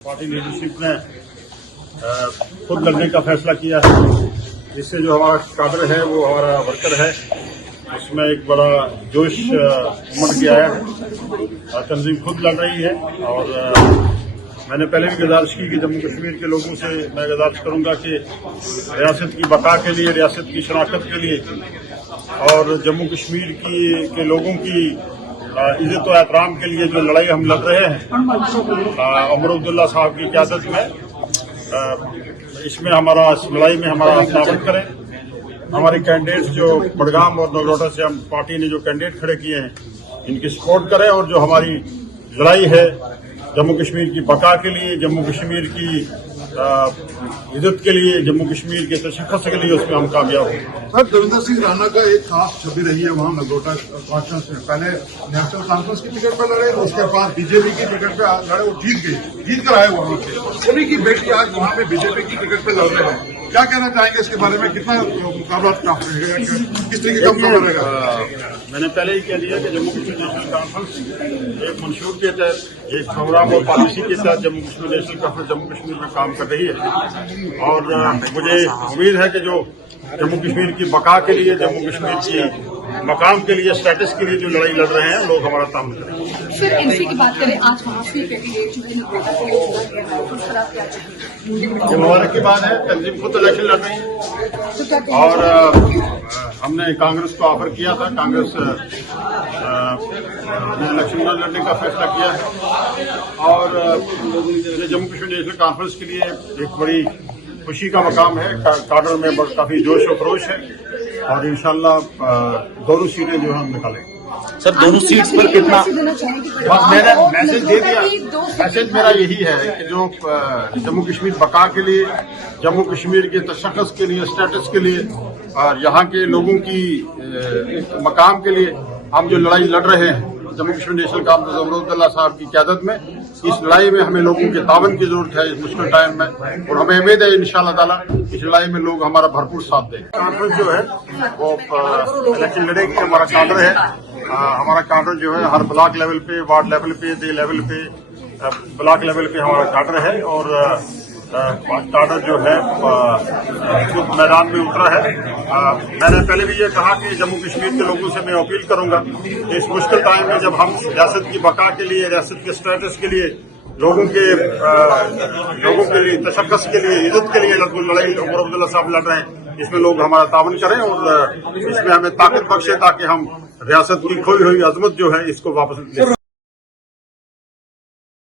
Party leadership ने खुद लड़ने का फैसला किया है, जिससे जो हमारा काडर है वो हमारा वर्कर है उसमें एक बड़ा जोश उमड़ के आया है। तंजीम खुद लड़ रही है और मैंने पहले भी गुजारिश की कि जम्मू कश्मीर के लोगों से मैं गुजारिश करूंगा कि रियासत की बका के लिए, रियासत की शनाख्त के लिए और जम्मू कश्मीर के लोगों की इज्जत और एहतराम के लिए जो लड़ाई हम लड़ रहे हैं उमर अब्दुल्ला साहब की क़यादत में, इसमें हमारा इस लड़ाई में हमारा ताबन करें। हमारे कैंडिडेट्स जो बडगाम और नगरोटा से हम पार्टी ने जो कैंडिडेट खड़े किए हैं इनकी सपोर्ट करें और जो हमारी लड़ाई है जम्मू कश्मीर की बका के लिए, जम्मू कश्मीर की इज्जत के लिए, जम्मू कश्मीर के तशख़्ख़ुस के लिए उसमें हम कामयाब हों। सर, देवेंद्र सिंह राणा का एक खास छवि रही है वहाँ नगरोटा कॉन्फ्रेंस में। पहले नेशनल कॉन्फ्रेंस की टिकट पर लड़े, उसके बाद बीजेपी की टिकट पर लड़े, वो जीत कर आए वहाँ से। उन्हीं की बेटी आज वहाँ पे बीजेपी की टिकट पर लड़ रहे हैं। क्या कहना चाहेंगे इसके बारे में? कितना मुकाबला टफ रहेगा, किस तरीके का मुकाबला रहेगा? मैंने पहले ही कह दिया कि जम्मू कश्मीर नेशनल कॉन्फ्रेंस एक मंशूर के तहत, एक प्रोग्राम और पॉलिसी के तहत जम्मू कश्मीर नेशनल कॉन्फ्रेंस जम्मू कश्मीर में काम कर रही है और मुझे उम्मीद है कि जो जम्मू कश्मीर की बका के लिए, जम्मू कश्मीर की मकाम के लिए, स्टेटस के लिए जो लड़ाई लड़ रहे हैं लोग हमारा तामन करेंगे। सर, एनसी की बात करें, आज वहाँ से कैंडिडेट जो है नगरोटा के लिए चुना गया है, उस पर आप क्या चाहेंगे? ये मुबारक की बात है, तंजीम खुद इलेक्शन लड़ रही है और हमने कांग्रेस को ऑफर किया था, कांग्रेस ने इलेक्शन न लड़ने का फैसला किया है और जम्मू कश्मीर नेशनल कॉन्फ्रेंस के लिए एक बड़ी खुशी का मकाम है। काडर में काफी जोश और खरोश है और इंशाल्लाह दोनों सीटें जो है हम निकालेंगे। सर, दोनों सीट्स पर कितना? बस मैंने मैसेज दे दिया। मैसेज मेरा यही है कि जो जम्मू कश्मीर बका के लिए, जम्मू कश्मीर के तशख़्ख़ुस के लिए, स्टेटस के लिए और यहाँ के लोगों की मकाम के लिए हम जो लड़ाई लड़ रहे हैं जम्मू कश्मीर नेशनल कॉन्फ्रेंस उमर अब्दुल्ला साहब की क़यादत में, इस लड़ाई में हमें लोगों के तावन की जरूरत है इस मुश्किल टाइम में और हमें उम्मीद है इंशाअल्लाह ताला इस लड़ाई में लोग हमारा भरपूर साथ देंगे। कॉन्फ्रेंस जो है वो इलेक्शन लड़ेगी, हमारा काडर है, हमारा काडर जो है हर ब्लॉक लेवल पे, वार्ड लेवल पे, डे लेवल पे, ब्लॉक लेवल पे हमारा काडर है और काडर जो है खुद मैदान में उतरा है। मैंने पहले भी ये कहा कि जम्मू कश्मीर के लोगों से मैं अपील करूंगा इस मुश्किल टाइम में जब हम रियासत की बका के लिए, रियासत के स्टेटस के लिए, लोगों के लिए तशख़्ख़ुस के लिए, इज्जत के लिए लड़ाई उमर अब्दुल्ला साहब लड़ रहे हैं, इसमें लोग हमारा तावन करें और इसमें हमें ताकत बख्शे ताकि हम रियासत की खोई हुई अजमत जो है इसको वापस ले।